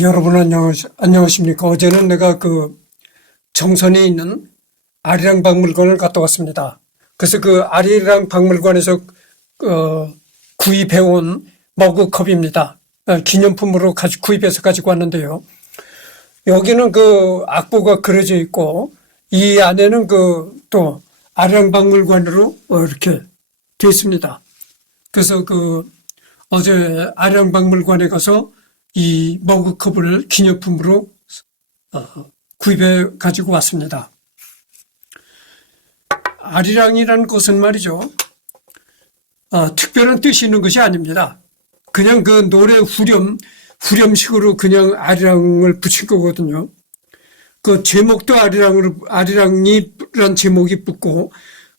여러분 안녕하십니까. 어제는 내가 정선에 있는 아리랑 박물관을 갔다 왔습니다. 그래서 그 아리랑 박물관에서 구입해온 머그컵입니다. 기념품으로 구입해서 가지고 왔는데요. 여기는 악보가 그려져 있고 이 안에는 또 아리랑 박물관으로 이렇게 되어 있습니다. 그래서 어제 아리랑 박물관에 가서 이 머그컵을 기념품으로 구입해 가지고 왔습니다. 아리랑이라는 것은 말이죠. 특별한 뜻이 있는 것이 아닙니다. 그냥 노래 후렴식으로 그냥 아리랑을 붙인 거거든요. 제목도 아리랑이란 제목이 붙고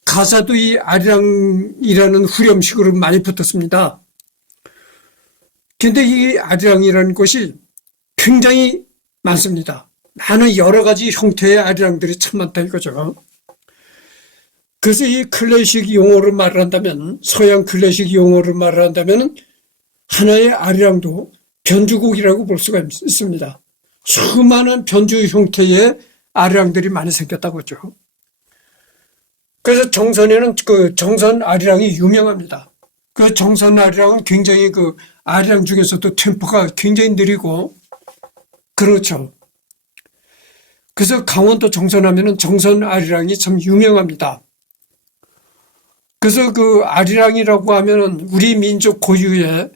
가사도 이 아리랑이라는 후렴식으로 많이 붙었습니다. 근데 이 아리랑이라는 것이 굉장히 많습니다. 많은 여러 가지 형태의 아리랑들이 참 많다 이거죠. 그래서 이 클래식 용어로 말을 한다면, 서양 클래식 용어로 말을 한다면 하나의 아리랑도 변주곡이라고 볼 수가 있습니다. 수많은 변주 형태의 아리랑들이 많이 생겼다고 하죠. 그래서 정선에는 정선 아리랑이 유명합니다. 정선 아리랑은 굉장히 아리랑 중에서도 템포가 굉장히 느리고 그렇죠. 그래서 강원도 정선하면은 정선 아리랑이 참 유명합니다. 그래서 아리랑이라고 하면은 우리 민족 고유의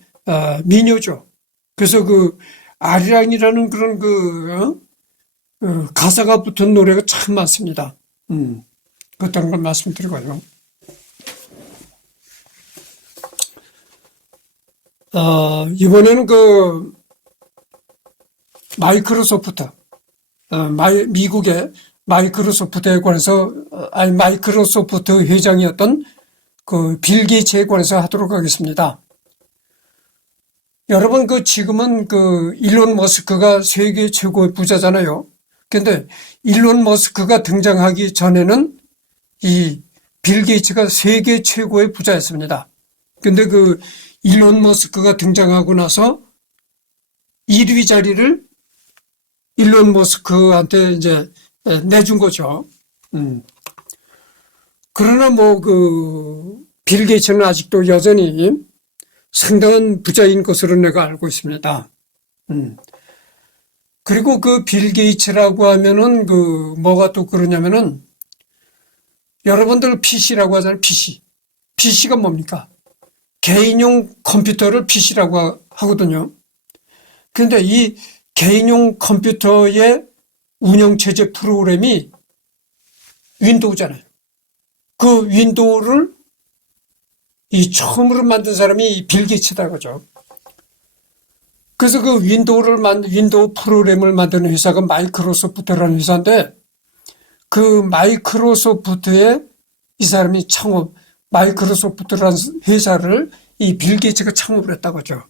민요죠. 그래서 아리랑이라는 그런 가사가 붙은 노래가 참 많습니다. 그렇다는 걸 말씀드리고요. 이번에는 마이크로소프트, 미국의 마이크로소프트에 관해서, 마이크로소프트 회장이었던 빌 게이츠에 관해서 하도록 하겠습니다. 여러분, 지금은 일론 머스크가 세계 최고의 부자잖아요. 근데 일론 머스크가 등장하기 전에는 이 빌 게이츠가 세계 최고의 부자였습니다. 근데 일론 머스크가 등장하고 나서 1위 자리를 일론 머스크한테 이제 내준 거죠. 그러나 빌 게이츠는 아직도 여전히 상당한 부자인 것으로 내가 알고 있습니다. 그리고 빌 게이츠라고 하면은 뭐가 또 그러냐면은 여러분들 PC라고 하잖아요. PC가 뭡니까? 개인용 컴퓨터를 PC라고 하거든요. 그런데 이 개인용 컴퓨터의 운영체제 프로그램이 윈도우잖아요. 윈도우를 처음으로 만든 사람이 빌 게이츠다 그죠. 그래서 윈도우 프로그램을 만드는 회사가 마이크로소프트라는 회사인데 마이크로소프트에 이 사람이 마이크로소프트라는 회사를 이 빌 게이츠가 창업을 했다고 하죠.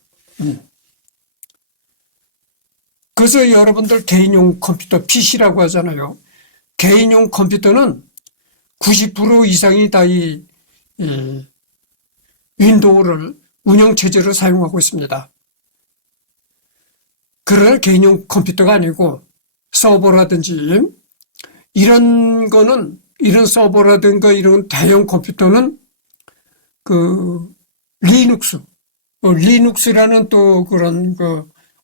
그래서 여러분들 개인용 컴퓨터 PC라고 하잖아요. 개인용 컴퓨터는 90% 이상이 다 이 윈도우를 운영체제로 사용하고 있습니다. 그러나 개인용 컴퓨터가 아니고 서버라든지 이런 서버라든가 이런 대형 컴퓨터는 리눅스라는 또 그런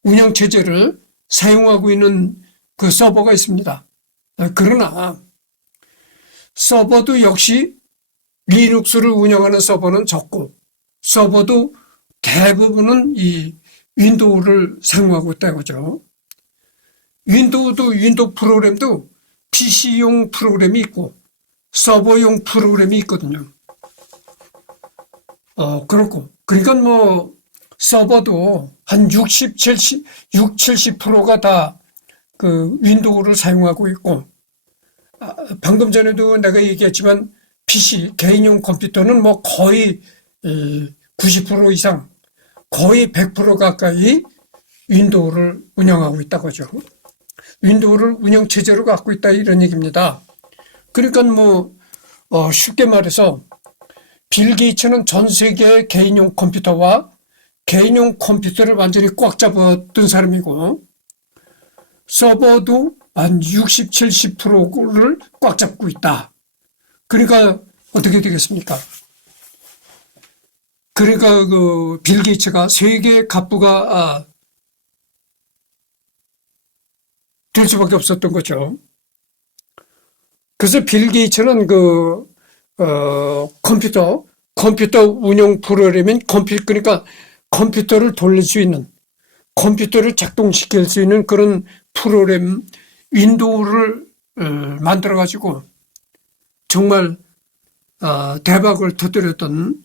운영체제를 사용하고 있는 서버가 있습니다. 그러나 서버도 역시 리눅스를 운영하는 서버는 적고 서버도 대부분은 이 윈도우를 사용하고 있다고 하죠. 윈도우 프로그램도 PC용 프로그램이 있고 서버용 프로그램이 있거든요. 그렇고 그러니까 서버도 한 70%가 다 윈도우를 사용하고 있고 방금 전에도 내가 얘기했지만 PC 개인용 컴퓨터는 거의 90% 이상 거의 100% 가까이 윈도우를 운영하고 있다고 하죠. 윈도우를 운영체제로 갖고 있다 이런 얘기입니다. 그러니까 쉽게 말해서 빌 게이츠는 전 세계의 개인용 컴퓨터와 개인용 컴퓨터를 완전히 꽉 잡았던 사람이고 서버도 한 60, 70%를 꽉 잡고 있다. 그러니까 어떻게 되겠습니까? 그러니까 빌 게이츠가 세계 갑부가 될 수밖에 없었던 거죠. 그래서 빌 게이츠는 컴퓨터 운영 프로그램인 그러니까 컴퓨터를 돌릴 수 있는, 컴퓨터를 작동시킬 수 있는 그런 프로그램 윈도우를 만들어가지고 정말 대박을 터뜨렸던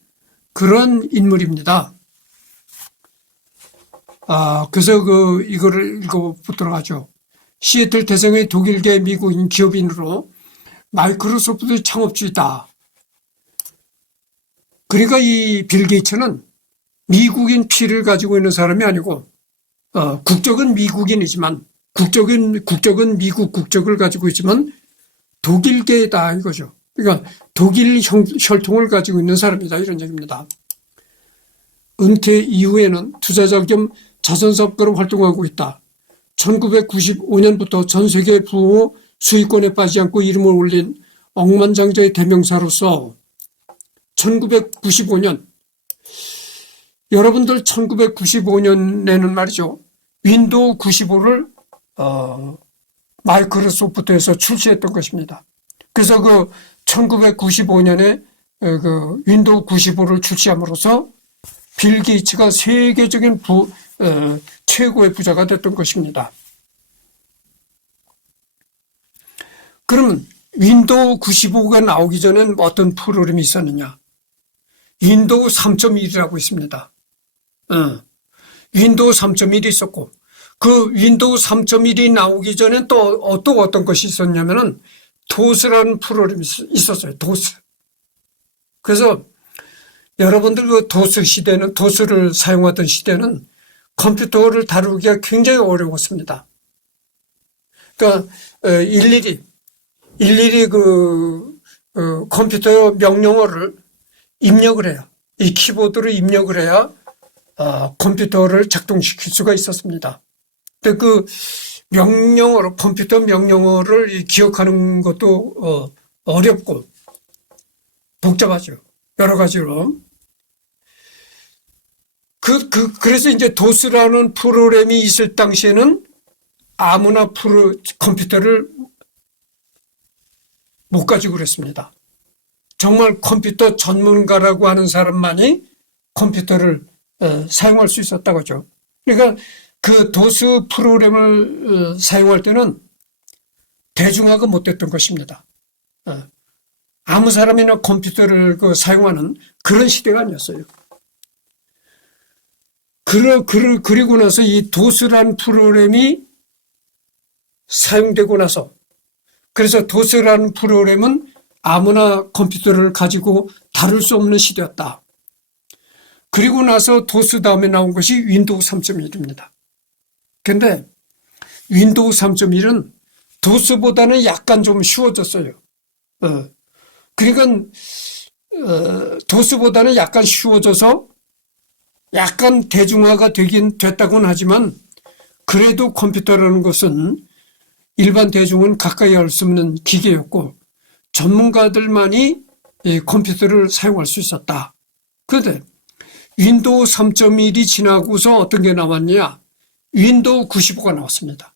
그런 인물입니다. 그래서 이거를 읽어보도록 하죠. 시애틀 대성의 독일계 미국인 기업인으로 마이크로소프트 창업주이다. 그러니까 이 빌 게이츠는 미국인 피를 가지고 있는 사람이 아니고 국적은 미국인이지만 국적은 미국 국적을 가지고 있지만 독일계다 이거죠. 그러니까 독일 혈통을 가지고 있는 사람이다 이런 얘기입니다. 은퇴 이후에는 투자자 겸 자선사업가로 활동하고 있다. 1995년부터 전 세계 부호 수익권에 빠지지 않고 이름을 올린 억만장자의 대명사로서 1995년 여러분들 1995년에는 말이죠. 윈도우 95를 마이크로소프트에서 출시했던 것입니다. 그래서 1995년에 윈도우 95를 출시함으로써 빌 게이츠가 세계적인 최고의 부자가 됐던 것입니다. 그러면 윈도우 95가 나오기 전엔 어떤 프로그램이 있었느냐? 윈도우 3.1이라고 있습니다. 윈도우 3.1이 있었고 그 윈도우 3.1이 나오기 전엔 또 어떤 것이 있었냐면은 도스라는 프로그램이 있었어요. 도스. 그래서 여러분들 도스를 사용하던 시대는 컴퓨터를 다루기가 굉장히 어려웠습니다. 그러니까 일일이 컴퓨터 명령어를 입력을 해요. 이 키보드로 입력을 해야 컴퓨터를 작동시킬 수가 있었습니다. 근데 컴퓨터 명령어를 기억하는 것도 어렵고 복잡하죠. 여러 가지로. 그래서 이제 도스라는 프로그램이 있을 당시에는 아무나 컴퓨터를 못 가지고 그랬습니다. 정말 컴퓨터 전문가라고 하는 사람만이 컴퓨터를 사용할 수 있었다고 하죠. 그러니까 그 도스 프로그램을 사용할 때는 대중화가 못 됐던 것입니다. 아무 사람이나 컴퓨터를 사용하는 그런 시대가 아니었어요. 그리고 나서 이 도스라는 프로그램이 사용되고 나서 그래서 도스라는 프로그램은 아무나 컴퓨터를 가지고 다룰 수 없는 시대였다. 그리고 나서 도스 다음에 나온 것이 윈도우 3.1입니다. 근데 윈도우 3.1은 도스보다는 약간 좀 쉬워졌어요. 그러니까 도스보다는 약간 쉬워져서 약간 대중화가 됐다고는 하지만 그래도 컴퓨터라는 것은 일반 대중은 가까이 할 수 없는 기계였고 전문가들만이 컴퓨터를 사용할 수 있었다. 그런데 윈도우 3.1이 지나고서 어떤 게 나왔냐? 윈도우 95가 나왔습니다.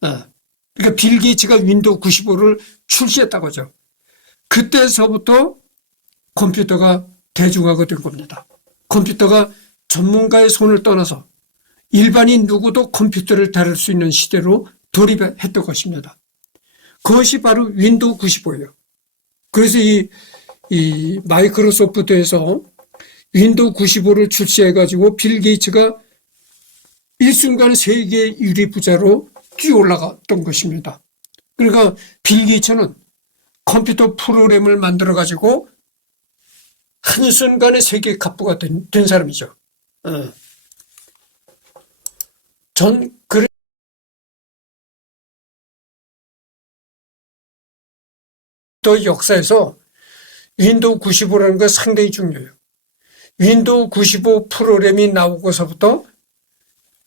그러니까 빌 게이츠가 윈도우 95를 출시했다고 하죠. 그때서부터 컴퓨터가 대중화가 된 겁니다. 컴퓨터가 전문가의 손을 떠나서 일반인 누구도 컴퓨터를 다룰 수 있는 시대로 돌입했던 것입니다. 그것이 바로 윈도우 95예요. 그래서 이 마이크로소프트에서 윈도우 95를 출시해가지고 빌 게이츠가 일순간 세계 1위 부자로 뛰어 올라갔던 것입니다. 그러니까 빌 게이츠는 컴퓨터 프로그램을 만들어가지고 한순간에 세계 갑부가 된 사람이죠. 또 역사에서 윈도우 95라는 건 상당히 중요해요. 윈도우 95 프로그램이 나오고서부터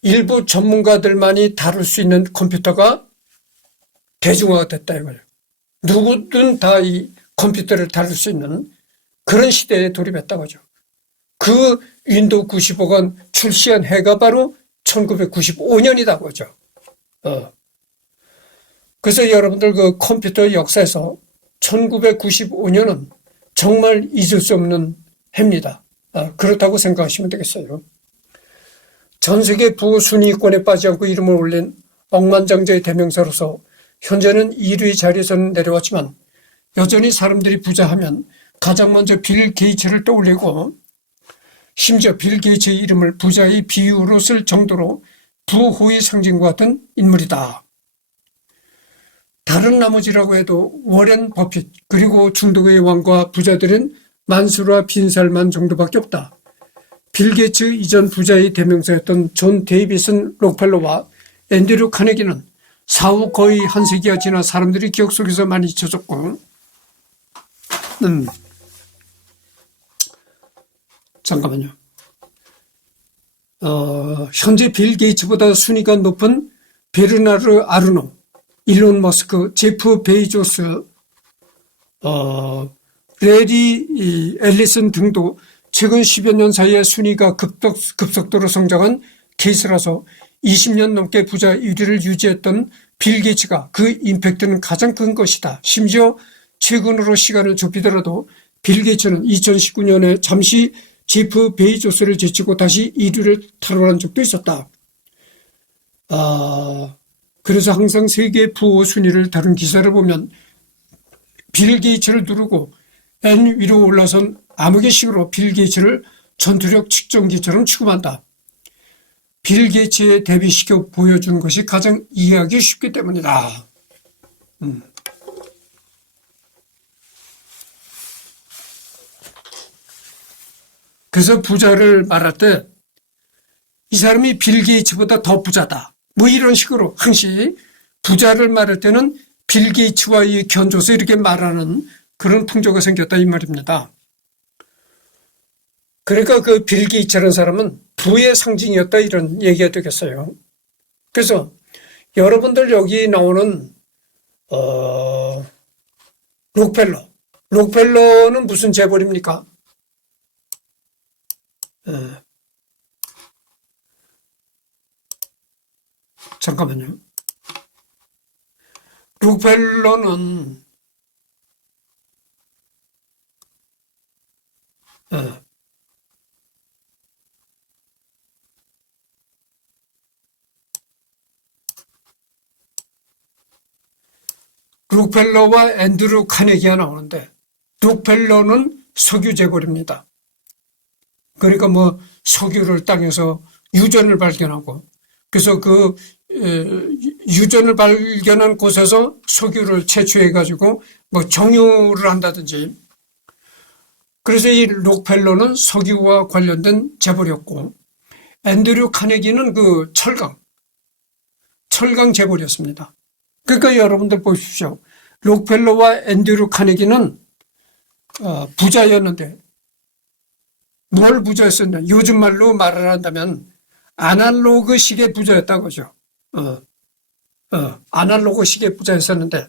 일부 전문가들만이 다룰 수 있는 컴퓨터가 대중화가 됐다 이거예요. 누구든 다 이 컴퓨터를 다룰 수 있는 그런 시대에 돌입했다고 하죠. 그 윈도우 95가 출시한 해가 바로 1995년이라고 하죠. 그래서 여러분들 그 컴퓨터 역사에서 1995년은 정말 잊을 수 없는 해입니다. 그렇다고 생각하시면 되겠어요. 전 세계 부순위권에 빠지지 않고 이름을 올린 억만장자의 대명사로서 현재는 1위 자리에서는 내려왔지만 여전히 사람들이 부자하면 가장 먼저 빌 게이츠를 떠올리고 심지어 빌 게이츠의 이름을 부자의 비유로 쓸 정도로 부호의 상징과 같은 인물이다. 다른 나머지라고 해도 워렌 버핏 그리고 중동의 왕과 부자들은 만수르와 빈살만 정도밖에 없다. 빌 게이츠 이전 부자의 대명사였던 존 데이비슨 록펠러와 앤드류 카네기는 사후 거의 한 세기가 지나 사람들이 기억 속에서 많이 잊혀졌고 잠깐만요. 현재 빌 게이츠보다 순위가 높은 베르나르 아르노, 일론 머스크, 제프 베이조스, 레리 앨리슨 등도 최근 10여 년 사이에 순위가 급속도로 성장한 케이스라서 20년 넘게 부자 1위를 유지했던 빌 게이츠가 그 임팩트는 가장 큰 것이다. 심지어 최근으로 시간을 좁히더라도 빌 게이츠는 2019년에 잠시 제프 베이조스를 제치고 다시 1위를 탈환한 적도 있었다. 그래서 항상 세계 부호 순위를 다룬 기사를 보면 빌 게이츠를 누르고 N 위로 올라선 암흑의식으로 빌 게이츠를 전투력 측정기처럼 취급한다. 빌 게이츠에 대비시켜 보여주는 것이 가장 이해하기 쉽기 때문이다. 그래서 부자를 말할 때 이 사람이 빌 게이츠보다 더 부자다. 뭐 이런 식으로 항시 부자를 말할 때는 빌 게이츠와의 견줘서 이렇게 말하는 그런 풍조가 생겼다 이 말입니다. 그러니까 그 빌 게이츠라는 사람은 부의 상징이었다 이런 얘기가 되겠어요. 그래서 여러분들 여기 나오는 록펠러는 무슨 재벌입니까? 잠깐만요. 록펠러는 록펠러와 앤드류 카네기가 나오는데 록펠러는 석유 재벌입니다. 그러니까 뭐 석유를 땅에서 유전을 발견하고 그래서 그 유전을 발견한 곳에서 석유를 채취해 가지고 뭐 정유를 한다든지 그래서 이 록펠러는 석유와 관련된 재벌이었고 앤드류 카네기는 그 철강 재벌이었습니다. 그러니까 여러분들 보십시오. 록펠러와 앤드류 카네기는 부자였는데 뭘 부자였었냐. 요즘 말로 말을 한다면 아날로그 식의 부자였다고 하죠. 아날로그 식의 부자였었는데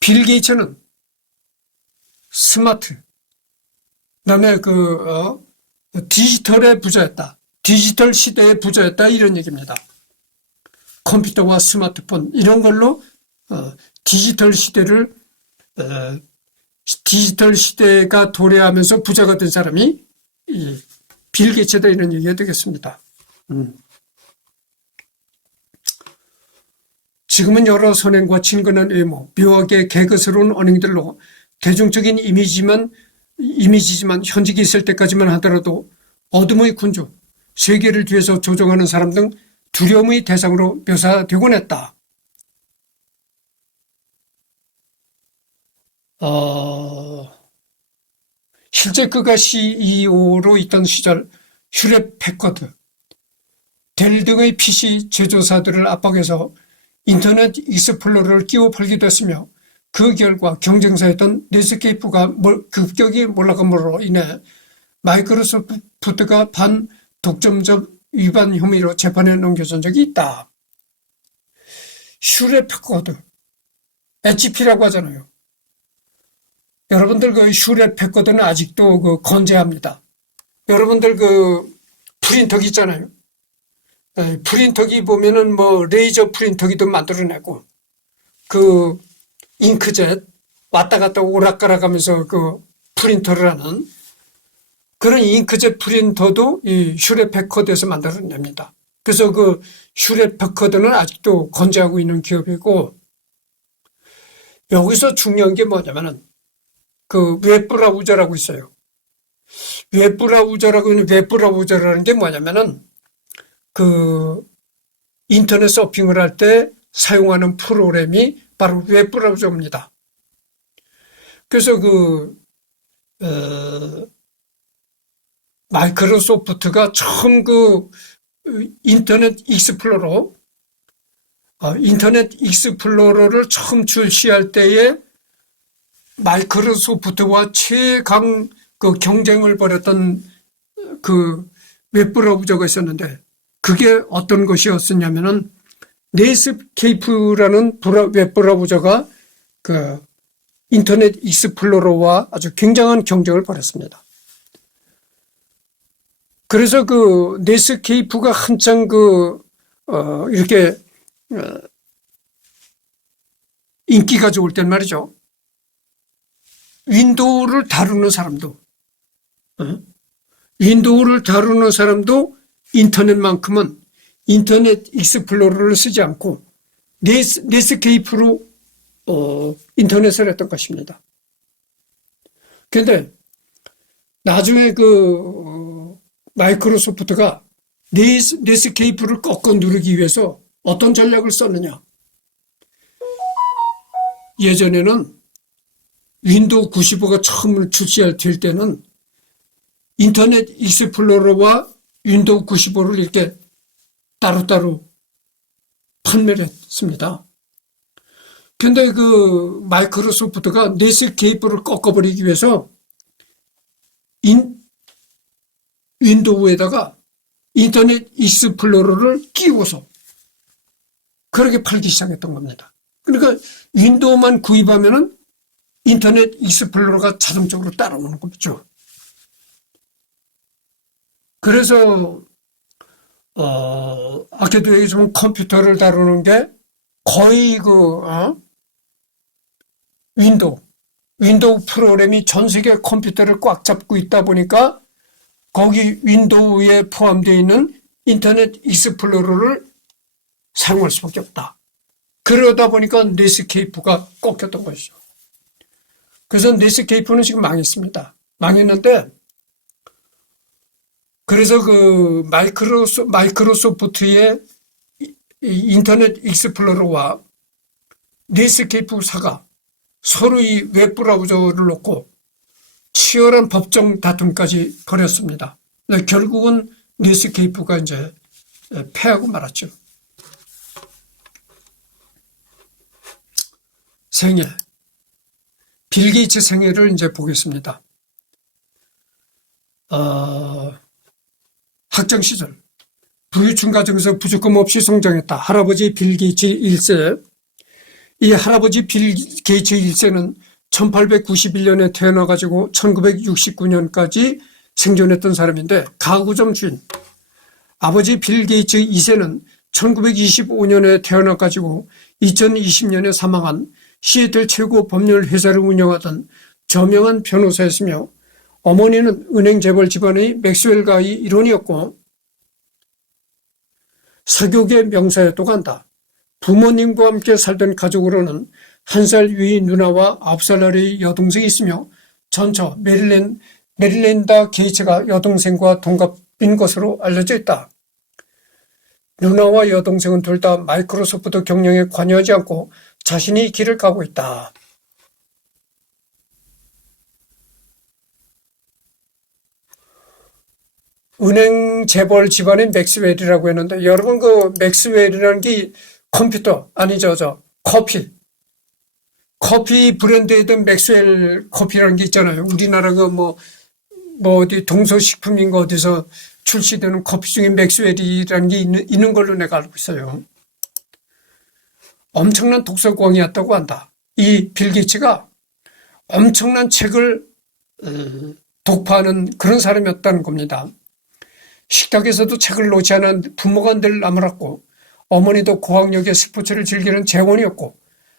빌 게이츠는 스마트 그다음에 디지털의 부자였다. 디지털 시대의 부자였다 이런 얘기입니다. 컴퓨터와 스마트폰 이런 걸로 디지털 시대가 도래하면서 부자가 된 사람이 빌 게이츠다 이런 얘기가 되겠습니다. 지금은 여러 선행과 친근한 외모, 묘하게 개그스러운 언행들로 대중적인 이미지지만 현직에 있을 때까지만 하더라도 어둠의 군주, 세계를 뒤에서 조종하는 사람 등 두려움의 대상으로 묘사되곤 했다. 실제 그가 CEO로 있던 시절 휴렛 패커드, 델 등의 PC 제조사들을 압박해서 인터넷 익스플로러를 끼워 팔기도 했으며 그 결과 경쟁사였던 넷스케이프가 급격히 몰락함으로 인해 마이크로소프트가 반독점적 위반 혐의로 재판에 넘겨진 적이 있다. 슈렛 패커드, HP라고 하잖아요. 여러분들 그 슈렛 패커드는 아직도 그 건재합니다. 여러분들 그 프린터기 있잖아요. 프린터기 보면은 뭐 레이저 프린터기도 만들어내고 그 잉크젯 왔다 갔다 오락가락 하면서 그 프린터를 하는 그런 잉크젯 프린터도 이 슈렛 패커드에서 만들어냅니다. 그래서 그 슈렛 패커드는 아직도 건재하고 있는 기업이고 여기서 중요한 게 뭐냐면은 그 웹브라우저라고 있어요. 웹브라우저라는 게 뭐냐면은 그 인터넷 서핑을 할 때 사용하는 프로그램이 바로 웹브라우저입니다. 그래서 마이크로소프트가 처음 그 인터넷 익스플로러를 처음 출시할 때에 마이크로소프트와 최강 그 경쟁을 벌였던 그 웹브라우저가 있었는데 그게 어떤 것이었었냐면은 넷스케이프라는 웹브라우저가 그 인터넷 익스플로러와 아주 굉장한 경쟁을 벌였습니다. 그래서 그 넷스케이프가 한창 이렇게 인기가 좋을 땐 말이죠. 윈도우를 다루는 사람도 인터넷만큼은 인터넷 익스플로러를 쓰지 않고 넷스케이프로 인터넷을 했던 것입니다. 그런데 나중에 마이크로소프트가 넷스케이프를 꺾어 누르기 위해서 어떤 전략을 썼느냐. 예전에는 윈도우 95가 처음 출시될 때는 인터넷 익스플로러와 윈도우 95를 이렇게 따로따로 판매를 했습니다. 근데 그 마이크로소프트가 넷스케이프를 꺾어버리기 위해서 윈도우에다가 인터넷 익스플로러를 끼워서 그렇게 팔기 시작했던 겁니다. 그러니까 윈도우만 구입하면은 인터넷 익스플로러가 자동적으로 따라오는 거죠. 그래서 아까도 얘기했지만 컴퓨터를 다루는 게 거의 윈도우 프로그램이 전 세계 컴퓨터를 꽉 잡고 있다 보니까 거기 윈도우에 포함되어 있는 인터넷 익스플로러를 사용할 수밖에 없다. 그러다 보니까 넷스케이프가 꺾였던 것이죠. 그래서 넷스케이프는 지금 망했습니다. 망했는데 그래서 그 마이크로소프트의 인터넷 익스플로러와 넷스케이프사가 서로 이 웹브라우저를 놓고 치열한 법정 다툼까지 벌였습니다. 결국은 넷스케이프가 이제 패하고 말았죠. 생애. 빌 게이츠 생애를 이제 보겠습니다. 학창 시절 부유층 가정에서 부족함 없이 성장했다. 할아버지 빌 게이츠 1세. 이 할아버지 빌 게이츠 1세는 1891년에 태어나가지고 1969년까지 생존했던 사람인데 가구점 주인. 아버지 빌 게이츠 2세는 1925년에 태어나가지고 2020년에 사망한 시애틀 최고 법률 회사를 운영하던 저명한 변호사였으며 어머니는 은행 재벌 집안의 맥스웰가의 일원이었고 사교계 명사였다고 한다. 부모님과 함께 살던 가족으로는 1살 위 누나와 9살 아래의 여동생이 있으며 전처 메릴랜다 게이츠가 여동생과 동갑인 것으로 알려져 있다. 누나와 여동생은 둘 다 마이크로소프트 경영에 관여하지 않고 자신이 길을 가고 있다. 은행 재벌 집안인 맥스웰이라고 했는데 여러분 그 맥스웰이라는 게 컴퓨터 아니죠 커피 브랜드에 든 맥스웰 커피라는 게 있잖아요. 우리나라 어디 동서식품인가 어디서 출시되는 커피 중에 맥스웰이라는 게 있는 걸로 내가 알고 있어요. 엄청난 독서광이었다고 한다. 이 빌 게이츠가 엄청난 책을 독파하는 그런 사람이었다는 겁니다. 식탁에서도 책을 놓지 않은 부모가 늘 나무랐고 어머니도 고학력의 스포츠를 즐기는 재원이었고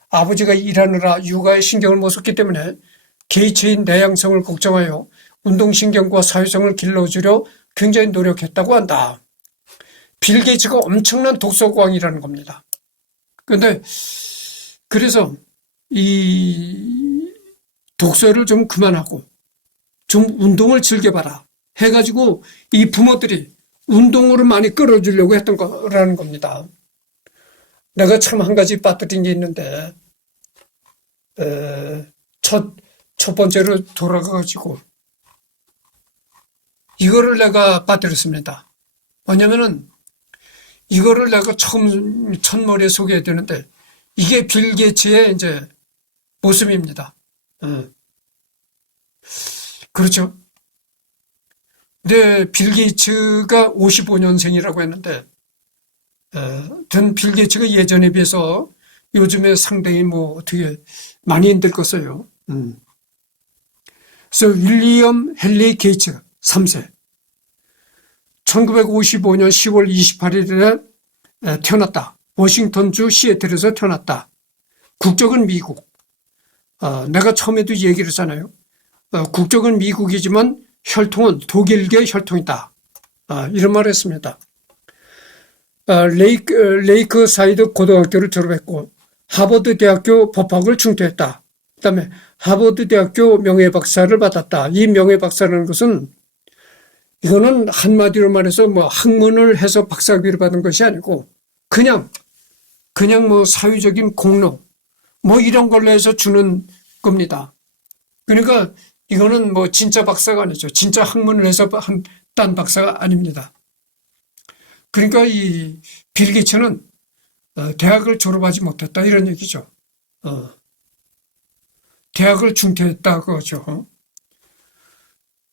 아버지가 일하느라 육아에 신경을 못 썼기 때문에 게이츠의 내향성을 걱정하여 운동신경과 사회성을 길러주려 굉장히 노력했다고 한다. 빌 게이츠가 엄청난 독서광이라는 겁니다. 그런데 그래서 이 독서를 좀 그만하고 좀 운동을 즐겨봐라 해가지고 이 부모들이 운동으로 많이 끌어주려고 했던 거라는 겁니다. 내가 참 한 가지 빠뜨린 게 있는데 첫 번째로 돌아가가지고 이거를 내가 빠뜨렸습니다. 왜냐면은 이거를 내가 첫머리에 소개해야 되는데 이게 빌 게이츠의 이제 모습입니다. 그렇죠. 근데 빌 게이츠가 55년생이라고 했는데 빌 게이츠가 예전에 비해서 요즘에 상당히 뭐 어떻게 많이 늙었어요. 그래서 윌리엄 헨리 게이츠 3세 1955년 10월 28일에 태어났다. 워싱턴주 시애틀에서 태어났다. 국적은 미국. 내가 처음에도 얘기를 했잖아요. 국적은 미국이지만 혈통은 독일계 혈통이다. 이런 말을 했습니다. 레이크 사이드 고등학교를 졸업했고 하버드 대학교 법학을 중퇴했다. 그다음에 하버드 대학교 명예박사를 받았다. 이 명예박사라는 것은 이거는 한마디로 말해서 뭐 학문을 해서 박사학위를 받은 것이 아니고 그냥 뭐 사회적인 공로 뭐 이런 걸로 해서 주는 겁니다. 그러니까 이거는 뭐 진짜 박사가 아니죠. 진짜 학문을 해서 딴 박사가 아닙니다. 그러니까 이 빌 게이츠는 대학을 졸업하지 못했다 이런 얘기죠. 대학을 중퇴했다 그거죠.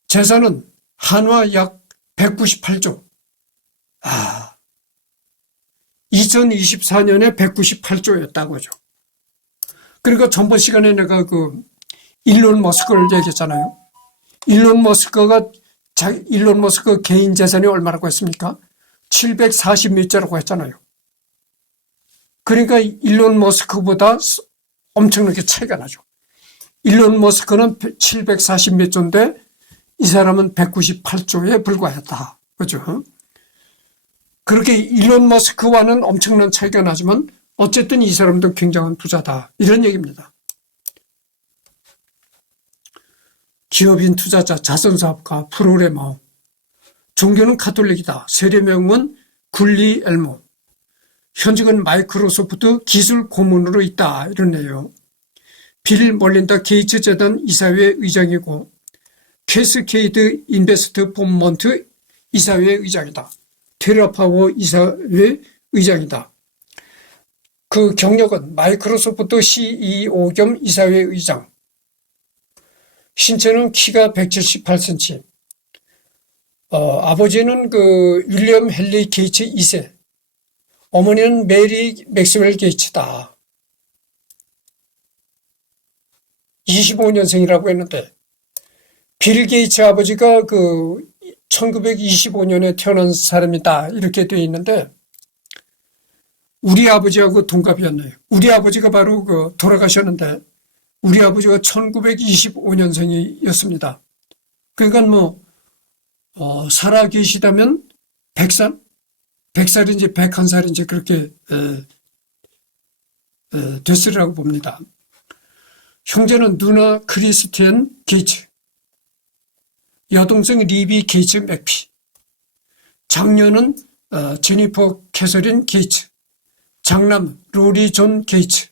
재산은 한화 약 198조. 2024년에 198조였다고 그죠. 그러니까 전번 시간에 내가 일론 머스크를 얘기했잖아요. 일론 머스크 개인 재산이 얼마라고 했습니까? 740몇 조라고 했잖아요. 그러니까 일론 머스크보다 엄청나게 차이가 나죠. 일론 머스크는 740몇 조인데 이 사람은 198조에 불과했다. 그죠? 그렇게 일론 머스크와는 엄청난 차이가 나지만 어쨌든 이 사람도 굉장한 부자다. 이런 얘기입니다. 기업인, 투자자, 자선사업가, 프로그래머, 종교는 가톨릭이다. 세례명은 굴리 엘모, 현직은 마이크로소프트 기술 고문으로 있다. 이러네요. 빌 멀린다 게이츠 재단 이사회 의장이고 캐스케이드 인베스트 폼먼트 이사회 의장이다. 테라파워 이사회 의장이다. 그 경력은 마이크로소프트 CEO 겸 이사회 의장. 신체는 키가 178cm. 아버지는 윌리엄 헨리 게이츠 2세. 어머니는 메리 맥스웰 게이츠다. 25년생이라고 했는데 빌 게이츠 아버지가 1925년에 태어난 사람이다 이렇게 되어 있는데 우리 아버지하고 동갑이었네요. 우리 아버지가 바로 돌아가셨는데 우리 아버지가 1925년생이었습니다. 그러니까 살아 계시다면 100살? 100살인지 101살인지 그렇게 됐으리라고 봅니다. 형제는 누나 크리스티엔 게이츠, 여동생 리비 게이츠 맥피, 장녀는 제니퍼 캐서린 게이츠, 장남 로리 존 게이츠,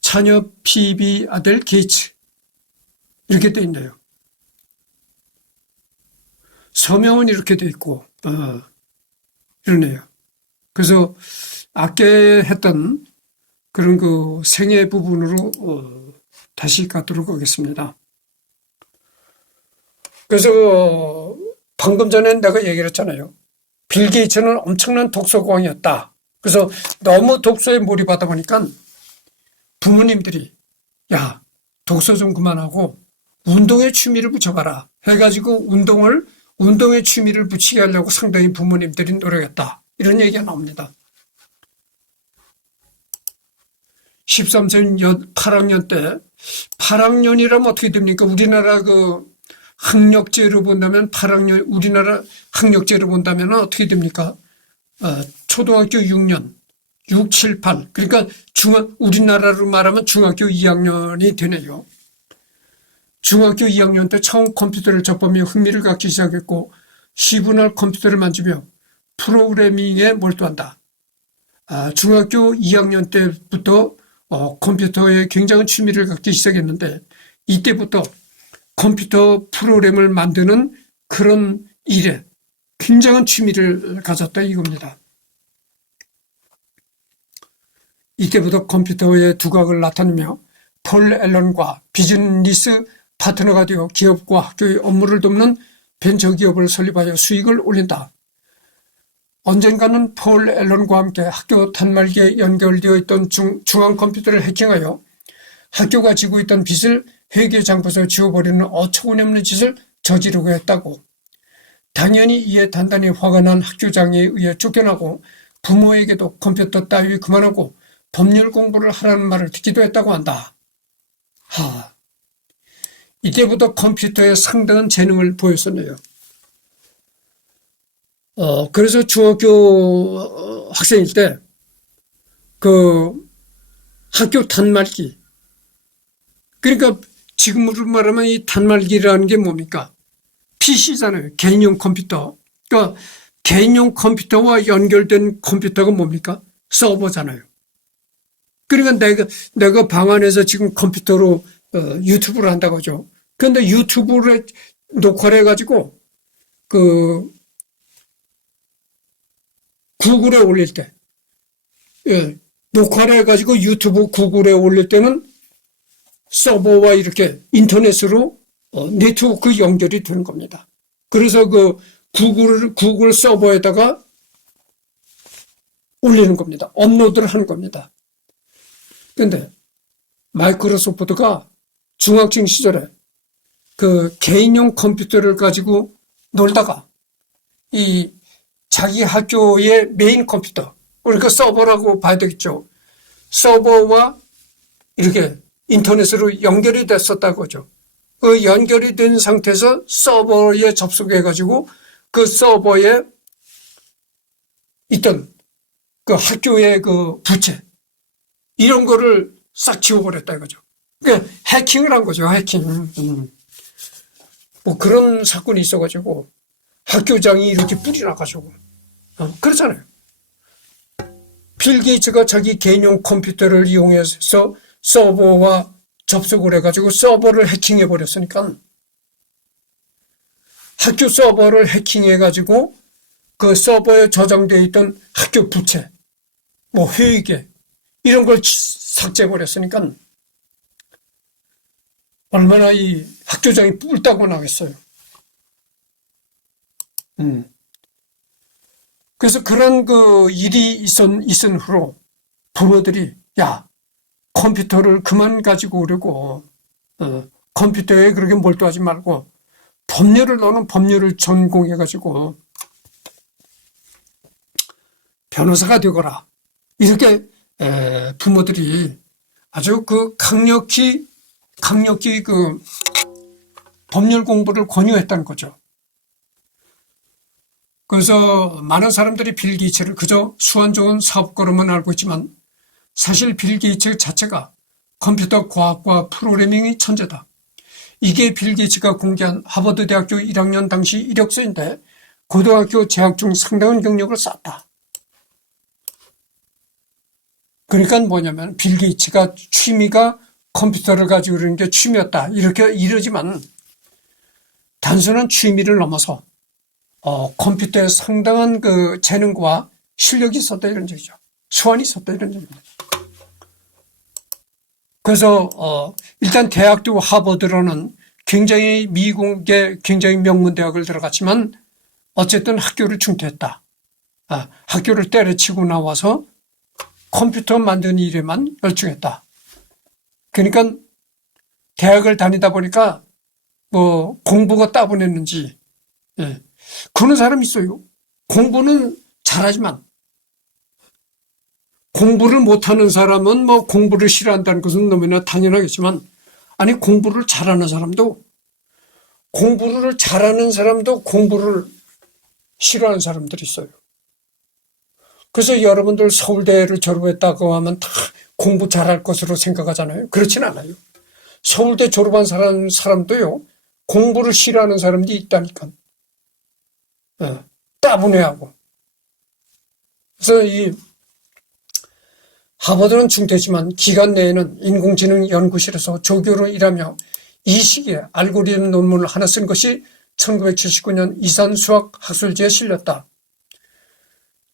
자녀 피비 아델 게이츠 이렇게 돼 있네요. 서명은 이렇게 돼 있고 이러네요. 그래서 아까 했던 그런 생애 부분으로 다시 가도록 하겠습니다. 그래서 방금 전에 내가 얘기를 했잖아요. 빌 게이츠는 엄청난 독서광이었다. 그래서 너무 독서에 몰입하다 보니까 부모님들이 야, 독서 좀 그만하고 운동에 취미를 붙여봐라 해가지고 운동에 취미를 붙이게 하려고 상당히 부모님들이 노력했다. 이런 얘기가 나옵니다. 13세 8학년 때 8학년이라면 어떻게 됩니까? 우리나라 그 학력제로 본다면 8학년 우리나라 학력제로 본다면 어떻게 됩니까? 초등학교 6년 6, 7, 8 그러니까 우리나라로 말하면 중학교 2학년이 되네요. 중학교 2학년 때 처음 컴퓨터를 접하며 흥미를 갖기 시작했고 시분할 컴퓨터를 만지며 프로그래밍에 몰두한다. 중학교 2학년 때부터 컴퓨터에 굉장한 취미를 갖기 시작했는데 이때부터 컴퓨터 프로그램을 만드는 그런 일에 굉장한 취미를 가졌다 이겁니다. 이때부터 컴퓨터의 두각을 나타내며 폴 앨런과 비즈니스 파트너가 되어 기업과 학교의 업무를 돕는 벤처기업을 설립하여 수익을 올린다. 언젠가는 폴 앨런과 함께 학교 단말기에 연결되어 있던 중앙 컴퓨터를 해킹하여 학교가 지고 있던 빚을 회계장부서에 지워버리는 어처구니없는 짓을 저지르고 했다고. 당연히 이에 단단히 화가 난 학교장에 의해 쫓겨나고 부모에게도 컴퓨터 따위 그만하고 법률 공부를 하라는 말을 듣기도 했다고 한다. 이때부터 컴퓨터에 상당한 재능을 보였었네요. 그래서 중학교 학생일 때, 학교 단말기. 그러니까 지금으로 말하면 이 단말기라는 게 뭡니까? PC잖아요. 개인용 컴퓨터. 그러니까 개인용 컴퓨터와 연결된 컴퓨터가 뭡니까? 서버잖아요. 그러니까 내가 방 안에서 지금 컴퓨터로 유튜브를 한다고 하죠. 그런데 유튜브를 녹화를 해가지고 구글에 올릴 때, 녹화를 해가지고 유튜브 구글에 올릴 때는 서버와 이렇게 인터넷으로 네트워크 연결이 되는 겁니다. 그래서 구글 서버에다가 올리는 겁니다. 업로드를 하는 겁니다. 근데 마이크로소프트가 중학생 시절에 개인용 컴퓨터를 가지고 놀다가 이 자기 학교의 메인 컴퓨터, 그러니까 서버라고 봐야 되겠죠. 서버와 이렇게 인터넷으로 연결이 됐었다고 하죠. 그 연결이 된 상태에서 서버에 접속해가지고 그 서버에 있던 그 학교의 그 부채, 이런 거를 싹 지워버렸다 이거죠. 그러니까 해킹을 한 거죠, 해킹. 뭐 그런 사건이 있어가지고 학교장이 이렇게 뿔이 나가지고. 그렇잖아요. 빌 게이츠가 자기 개인용 컴퓨터를 이용해서 서버와 접속을 해가지고 서버를 해킹해버렸으니까 학교 서버를 해킹해가지고 그 서버에 저장되어 있던 학교 부채, 뭐 회계, 이런 걸 삭제해버렸으니까 얼마나 이 학교장이 뿔따고 나겠어요. 그래서 그런 일이 있은 후로 부모들이 야, 컴퓨터를 그만 가지고 오려고, 컴퓨터에 그렇게 몰두하지 말고 너는 법률을 전공해가지고 변호사가 되거라. 이렇게 부모들이 아주 강력히 법률 공부를 권유했다는 거죠. 그래서 많은 사람들이 빌 게이츠를 그저 수완 좋은 사업가로만 알고 있지만 사실 빌 게이츠 자체가 컴퓨터 과학과 프로그래밍의 천재다. 이게 빌 게이츠가 공개한 하버드 대학교 1학년 당시 이력서인데 고등학교 재학 중 상당한 경력을 쌓았다. 그러니까 뭐냐면 빌 게이츠가 취미가 컴퓨터를 가지고 그러는 게 취미였다. 이렇게 이러지만 단순한 취미를 넘어서 컴퓨터에 상당한 재능과 실력이 있었다 이런 얘기죠. 수완이 있었다 이런 얘기입니다. 그래서 일단 대학도 하버드로는 굉장히 미국의 굉장히 명문 대학을 들어갔지만 어쨌든 학교를 중퇴했다. 학교를 때려치고 나와서 컴퓨터 만드는 일에만 열중했다. 그러니까 대학을 다니다 보니까 뭐 공부가 따분했는지 그런 사람 있어요. 공부는 잘하지만 공부를 못하는 사람은 뭐 공부를 싫어한다는 것은 너무나 당연하겠지만 아니 공부를 잘하는 사람도 공부를 싫어하는 사람들이 있어요. 그래서 여러분들 서울대를 졸업했다고 하면 다 공부 잘할 것으로 생각하잖아요. 그렇진 않아요. 서울대 졸업한 사람도요. 공부를 싫어하는 사람들이 있다니까. 따분해하고. 그래서 이 하버드는 중퇴지만 기간 내에는 인공지능 연구실에서 조교로 일하며 이 시기에 알고리즘 논문을 하나 쓴 것이 1979년 이산 수학 학술지에 실렸다.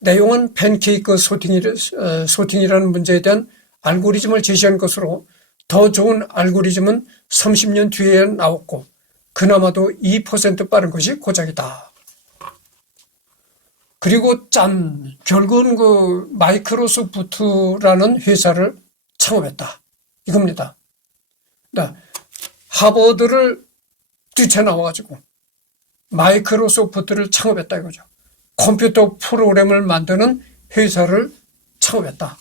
내용은 팬케이크 소팅이라는 문제에 대한 알고리즘을 제시한 것으로 더 좋은 알고리즘은 30년 뒤에 나왔고 그나마도 2% 빠른 것이 고작이다. 그리고 결국은 그 마이크로소프트라는 회사를 창업했다. 이겁니다. 하버드를 뛰쳐나와가지고 마이크로소프트를 창업했다 이거죠. 컴퓨터 프로그램을 만드는 회사를 창업했다.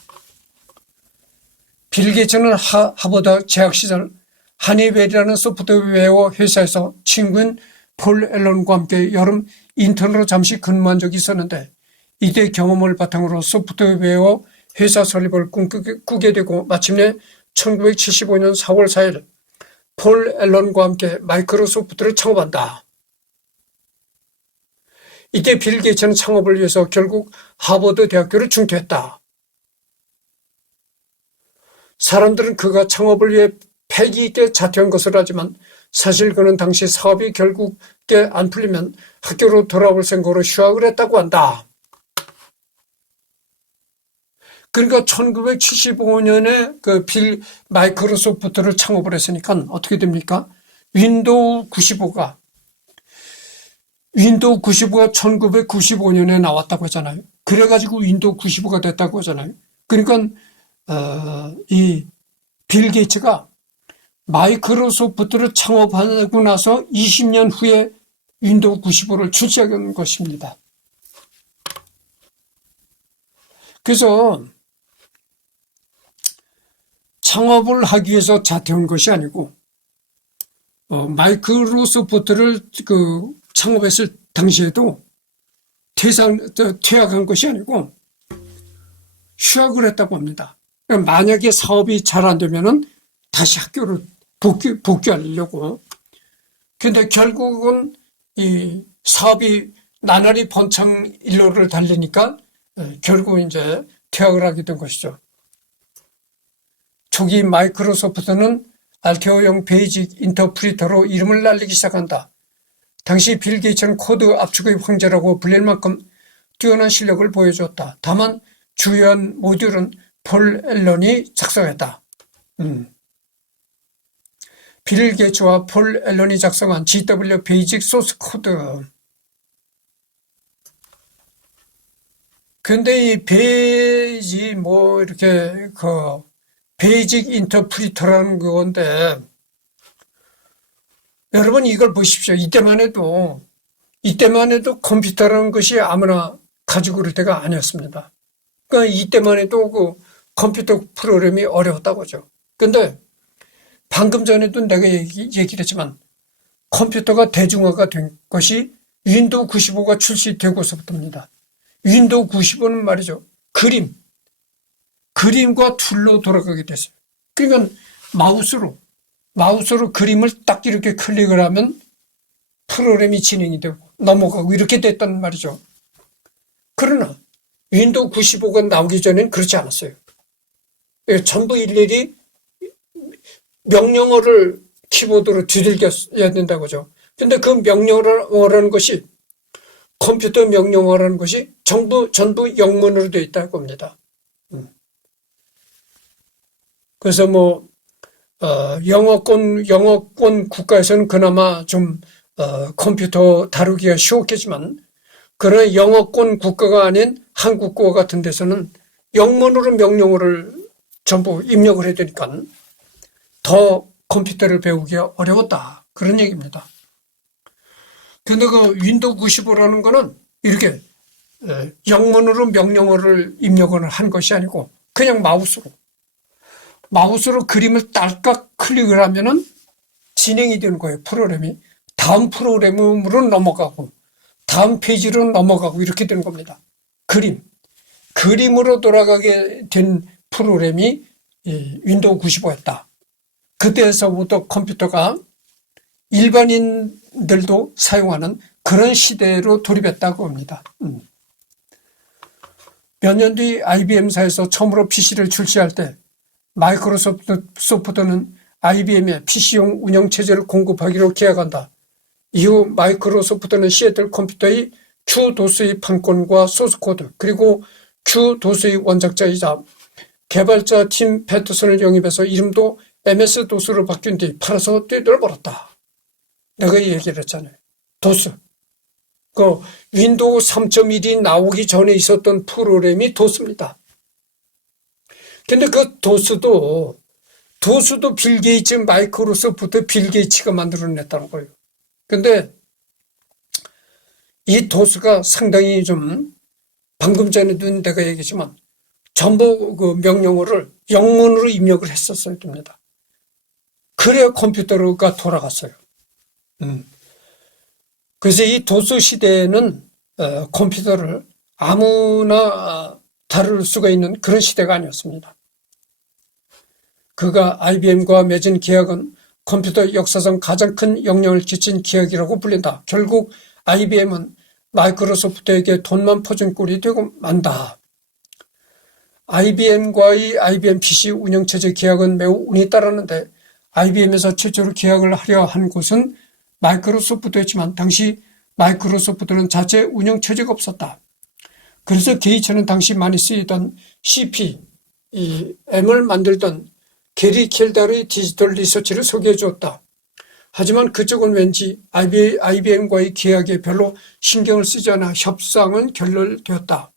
빌 게이츠는 하버드 재학 시절 하니웰이라는 소프트웨어 회사에서 친구인 폴 앨런과 함께 여름 인턴으로 잠시 근무한 적이 있었는데 이때 경험을 바탕으로 소프트웨어 회사 설립을 꾸게 되고 마침내 1975년 4월 4일 폴 앨런과 함께 마이크로소프트를 창업한다. 이때 빌 게이츠는 창업을 위해서 결국 하버드 대학교를 중퇴했다. 사람들은 그가 창업을 위해 패기 있게 자퇴한 것을 하지만 사실 그는 당시 사업이 결국에 안 풀리면 학교로 돌아올 생각으로 휴학을 했다고 한다. 그러니까 1975년에 그 마이크로소프트를 창업을 했으니까 어떻게 됩니까? 윈도우 95가 1995년에 나왔다고 하잖아요. 그래가지고 윈도우 95가 됐다고 하잖아요. 그러니까 이 빌 게이츠가 마이크로소프트를 창업하고 나서 20년 후에 윈도우 95를 출시한 것입니다. 그래서 창업을 하기 위해서 자퇴한 것이 아니고 마이크로소프트를 창업했을 당시에도 퇴학한 것이 아니고 휴학을 했다고 합니다. 만약에 사업이 잘 안 되면은 다시 학교를 복귀하려고. 근데 결국은 이 사업이 나날이 번창 일로를 달리니까 결국 이제 퇴학을 하게 된 것이죠. 초기 마이크로소프트는 알테어형 베이직 인터프리터로 이름을 날리기 시작한다. 당시 빌 게이츠는 코드 압축의 황제라고 불릴 만큼 뛰어난 실력을 보여주었다. 다만 주요한 모듈은 폴 앨런이 작성했다. 빌 게이츠와 폴 앨런이 작성한 GW 베이직 소스 코드. 근데 이 베이직 인터프리터라는 건데 여러분 이걸 보십시오. 이때만 해도 컴퓨터라는 것이 아무나 가지고 그럴 때가 아니었습니다. 그러니까 이때만 해도 그 컴퓨터 프로그램이 어려웠다고 하죠. 근데 방금 전에도 내가 얘기를 했지만 컴퓨터가 대중화가 된 것이 윈도우 95가 출시되고서부터입니다. 윈도우 95는 말이죠. 그림과 툴로 돌아가게 됐어요. 그러니까 마우스로 그림을 딱 이렇게 클릭을 하면 프로그램이 진행이 되고 넘어가고 이렇게 됐단 말이죠. 그러나 윈도우 95가 나오기 전에는 그렇지 않았어요. 전부 일일이 명령어를 키보드로 두들겨야 된다고 하죠. 근데 그 명령어라는 것이 컴퓨터 명령어라는 것이 전부 영문으로 되어 있다고 합니다. 그래서 영어권 국가에서는 그나마 좀 컴퓨터 다루기가 쉬웠겠지만 그런 영어권 국가가 아닌 한국과 같은 데서는 영문으로 명령어를 전부 입력을 해야 되니까 더 컴퓨터를 배우기 어려웠다. 그런 얘기입니다. 근데 그 윈도우 95라는 거는 이렇게 영문으로 명령어를 입력을 한 것이 아니고 그냥 마우스로 그림을 딸깍 클릭을 하면은 진행이 되는 거예요. 프로그램이. 다음 프로그램으로 넘어가고 다음 페이지로 넘어가고 이렇게 되는 겁니다. 그림으로 돌아가게 된 프로그램이 윈도우 95였다. 그때서부터 컴퓨터가 일반인들도 사용하는 그런 시대로 돌입했다고 합니다. 몇 년 뒤 IBM사에서 처음으로 PC를 출시할 때 마이크로소프트는 IBM에 PC용 운영체제를 공급하기로 계약한다. 이후 마이크로소프트는 시애틀 컴퓨터의 QDOS의 판권과 소스코드 그리고 QDOS의 원작자이자 개발자 팀 패터슨을 영입해서 이름도 MS-DOS로 바뀐 뒤 팔아서 뛰어들어버렸다. 내가 얘기를 했잖아요. 도스. 그 윈도우 3.1이 나오기 전에 있었던 프로그램이 도스입니다. 근데 그 도스도 빌 게이츠, 마이크로소프트 빌 게이츠가 만들어냈다는 거예요. 근데 이 도스가 상당히 좀 방금 전에도 내가 얘기했지만 전부 그 명령어를 영문으로 입력을 했었어야 됩니다. 그래야 컴퓨터가 돌아갔어요. 그래서 이 도스 시대에는 컴퓨터를 아무나 다룰 수가 있는 그런 시대가 아니었습니다. 그가 IBM과 맺은 계약은 컴퓨터 역사상 가장 큰 영향을 끼친 계약이라고 불린다. 결국 IBM은 마이크로소프트에게 돈만 퍼준 꼴이 되고 만다. IBM과의 IBM PC 운영체제 계약은 매우 운이 따랐는데 IBM에서 최초로 계약을 하려 한 곳은 마이크로소프트였지만 당시 마이크로소프트는 자체 운영체제가 없었다. 그래서 게이츠는 당시 많이 쓰이던 CP/M을 만들던 게리 킬달의 디지털 리서치를 소개해 주었다. 하지만 그쪽은 왠지 IBM과의 계약에 별로 신경을 쓰지 않아 협상은 결렬되었다.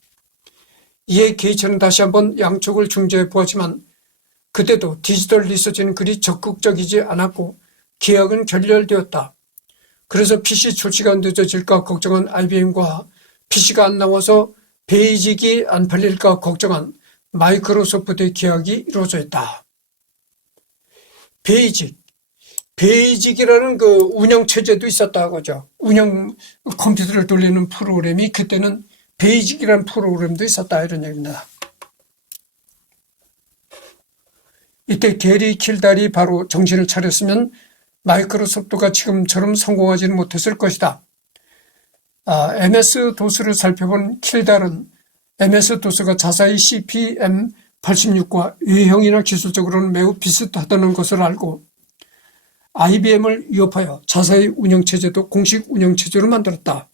이에 게이츠는 다시 한번 양쪽을 중재해 보았지만 그때도 디지털 리서치는 그리 적극적이지 않았고 계약은 결렬되었다. 그래서 PC 출시가 늦어질까 걱정한 IBM과 PC가 안 나와서 베이직이 안 팔릴까 걱정한 마이크로소프트의 계약이 이루어져 있다. 베이직이라는 그 운영체제도 있었다고 하죠. 컴퓨터를 돌리는 프로그램이 그때는 베이직이라는 프로그램도 있었다 이런 얘기입니다. 이때 게리 킬달이 바로 정신을 차렸으면 마이크로소프트가 지금처럼 성공하지는 못했을 것이다. MS-DOS를 살펴본 킬달은 MS-DOS가 자사의 CP/M86과 유형이나 기술적으로는 매우 비슷하다는 것을 알고 IBM을 위협하여 자사의 운영체제도 공식 운영체제로 만들었다.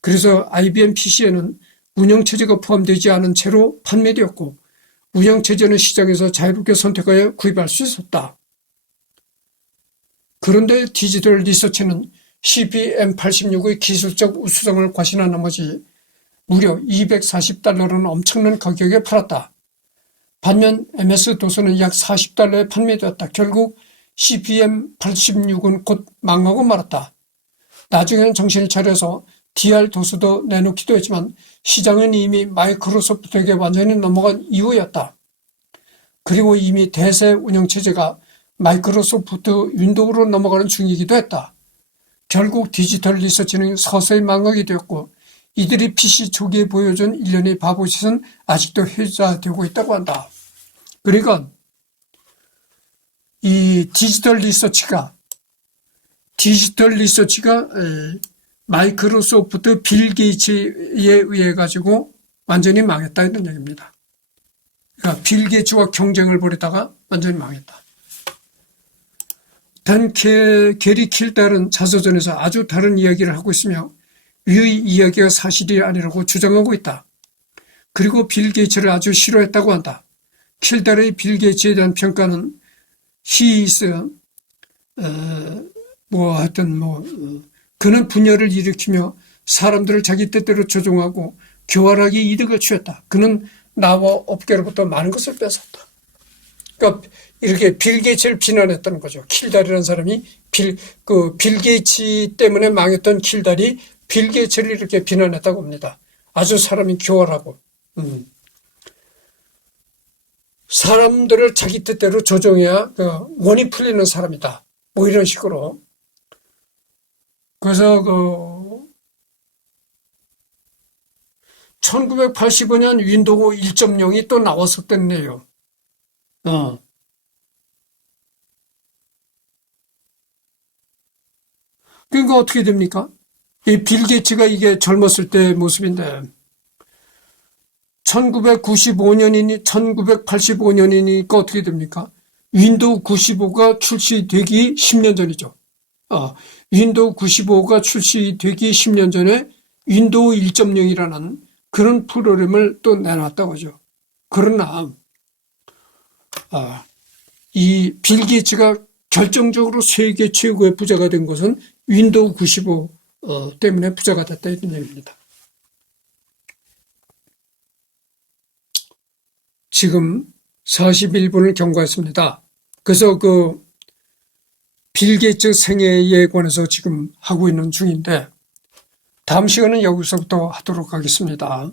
그래서 IBM PC에는 운영체제가 포함되지 않은 채로 판매되었고 운영체제는 시장에서 자유롭게 선택하여 구입할 수 있었다. 그런데 디지털 리서치는 CP/M86의 기술적 우수성을 과신한 나머지 무려 $240라는 엄청난 가격에 팔았다. 반면 MS-DOS는 약 $40에 판매되었다. 결국 CP/M86은 곧 망하고 말았다. 나중에는 정신을 차려서 DR-DOS도 내놓기도 했지만 시장은 이미 마이크로소프트에게 완전히 넘어간 이후였다. 그리고 이미 대세 운영체제가 마이크로소프트 윈도우로 넘어가는 중이기도 했다. 결국 디지털 리서치는 서서히 망하게 되었고 이들이 PC 초기에 보여준 일련의 바보짓은 아직도 회자되고 있다고 한다. 그러니까 이 디지털 리서치가 마이크로소프트 빌 게이츠에 의해 가지고 완전히 망했다 이런 얘기입니다. 그러니까 빌 게이츠와 경쟁을 벌이다가 완전히 망했다. 단 게리 킬달은 자서전에서 아주 다른 이야기를 하고 있으며 이 이야기가 사실이 아니라고 주장하고 있다. 그리고 빌 게이츠를 아주 싫어했다고 한다. 킬달의 빌 게이츠에 대한 평가는 그는 분열을 일으키며 사람들을 자기 뜻대로 조종하고 교활하게 이득을 취했다. 그는 나와 업계로부터 많은 것을 뺏었다. 그러니까 이렇게 빌 게이츠를 비난했다는 거죠. 킬달이라는 사람이 빌 게이츠 때문에 망했던 킬달이 빌 게이츠를 이렇게 비난했다고 합니다. 아주 사람이 교활하고 사람들을 자기 뜻대로 조종해야 원이 풀리는 사람이다. 뭐 이런 식으로. 그래서 1985년 윈도우 1.0이 또 나왔었댔네요. 그러니까 어떻게 됩니까? 이 빌 게이츠가 이게 젊었을 때 모습인데 1985년이니까 어떻게 됩니까? 윈도우 95가 출시되기 10년 전이죠. 윈도우 95가 출시되기 10년 전에 윈도우 1.0이라는 그런 프로그램을 또 내놨다고 하죠. 그러나 이 빌 게이츠가 결정적으로 세계 최고의 부자가 된 것은 윈도우 95 때문에 부자가 됐다 이런 얘기입니다. 지금 41분을 경과했습니다. 그래서 빌 게이츠 생애에 관해서 지금 하고 있는 중인데 다음 시간은 여기서부터 하도록 하겠습니다.